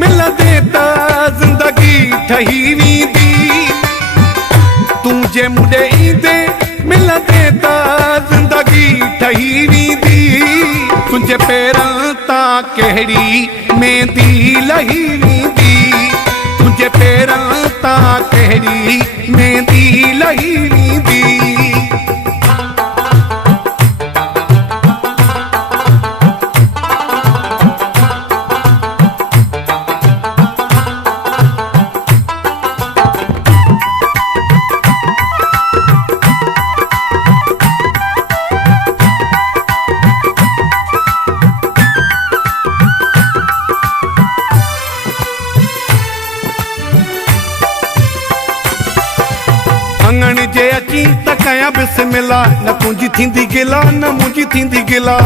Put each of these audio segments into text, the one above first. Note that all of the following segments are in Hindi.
मिलदे ता जिंदगी ठही वींदी। तूं जे मुंडे ईंदे मिलदे ता जिंदगी ठही वींदी। तुंहिंजे पेरन तां कहिड़ी मेहंदी लही वींदी। तुंहिंजे पेरन तां कहिड़ी मेहंदी लही वींदी। अंगण जे अची त कयां बिस्मिल्ला, न तुंहिंजी थींदी गिला न मुंहिंजी थींदी गिला।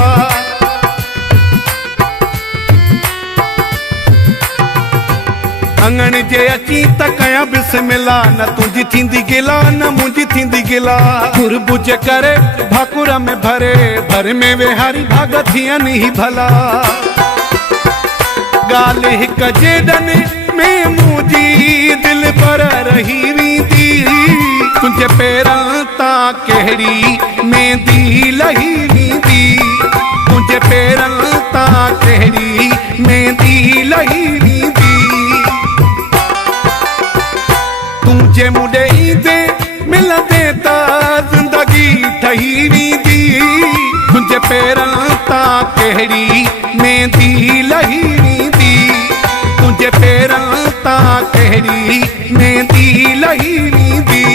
अंगण जे अची त कयां बिस्मिल्ला, न तुंहिंजी थींदी गिला न मुंहिंजी थींदी गिला। घुरबुज करे भाकुर में भरे, भर में वेहारी भाग थियनि ई भला। ॻाल्हि हिक जेॾनि में मुंहिंजी दिलि पर रही वेंदी। तुंहिंजे पेरन तां कहिड़ी मेहंदी लही वेंदी। तुंहिंजे पेरन तां कहिड़ी मेहंदी लही वेंदी। तुंहिंजे मुंडे ईंदे मिलदे ता जिंदगी ठही वेंदी। तुंहिंजे पेरन तां कहिड़ी मेहंदी लही वेंदी। तुंहिंजे पेरन तां कहिड़ी मेहंदी लही वेंदी।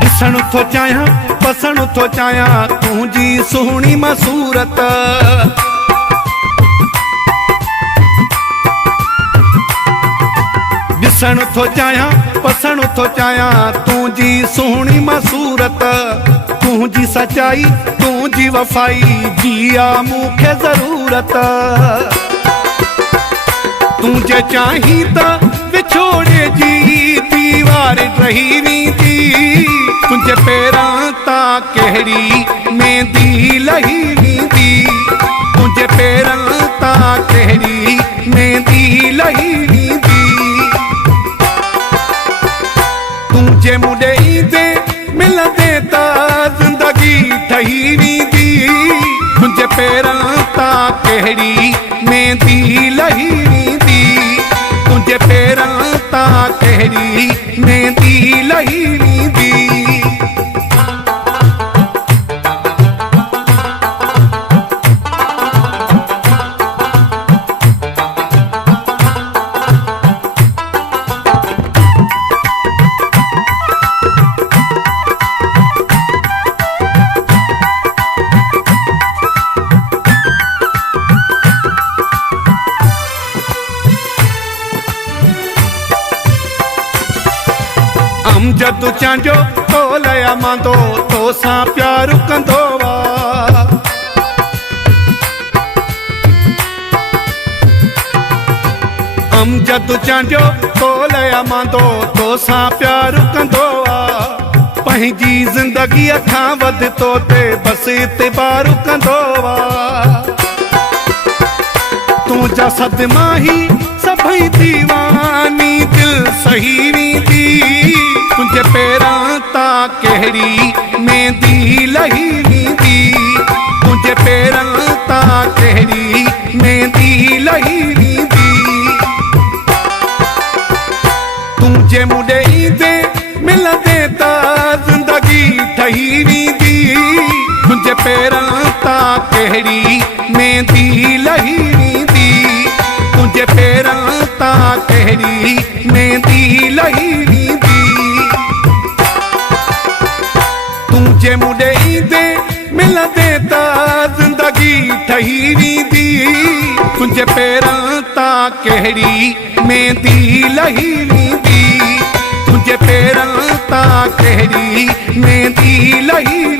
ॾिसण थो चाहियां बसण थो चाहियां तुंहिंजी सुहिणी मसूरत। ॾिसण थो चाहियां बसण थो चाहियां तुंहिंजी सुहिणी मसूरत। तुंहिंजी सचाई तुंहिंजी वफ़ाई जी आहे मूंखे ज़रूरत। तूं जे चाहीं त विछोड़े जी दीवार टही वेंदी। तुंहिंजे पेरन तां कहिड़ी मेहंदी लही वेंदी। तुंहिंजे पेरन तां कहिड़ी मेहंदी लही वेंदी। तुंहिंजे मुंडे ईंदे मिलदे ता जिंदगी ठही वेंदी। तुंहिंजे पेरन तां कहिड़ी मेहंदी लही वेंदी। तुंहिंजे पेरन तां कहिड़ी मेहंदी लही वेंदी। अमजद चांजो तोलया मांदो तोसां प्यार कंदो वा। अमजद चांजो तोलया मांदो तोसां प्यार कंदो वा। पंहिंजी ज़िंदगीअ खां वध तो ते बस इतबार कंदो वा। तुंहिंजा सदमा ही सभई दीवानी दिल सही वेंदी। तुंहिंजे पेरन तां कहिड़ी मेहंदी लही वेंदी। तुंहिंजे पेरन तां कहिड़ी मेहंदी लही वेंदी। तुंहिंजे मुंडे ईंदे मिलदे ता जिंदगी ठही वेंदी। तुंहिंजे पेरन तां कहिड़ी मेहंदी लही वेंदी। तुंहिंजे पेरन तां कहिड़ी मेहंदी लही वेंदी। तुंहिंजे मुंडे ईंदे मिलदे ता जिंदगी ठही वेंदी। तुंहिंजे पेरन तां कहिड़ी मेहंदी लही वेंदी। ਜੇ पेरन तां कहिड़ी मेहंदी लही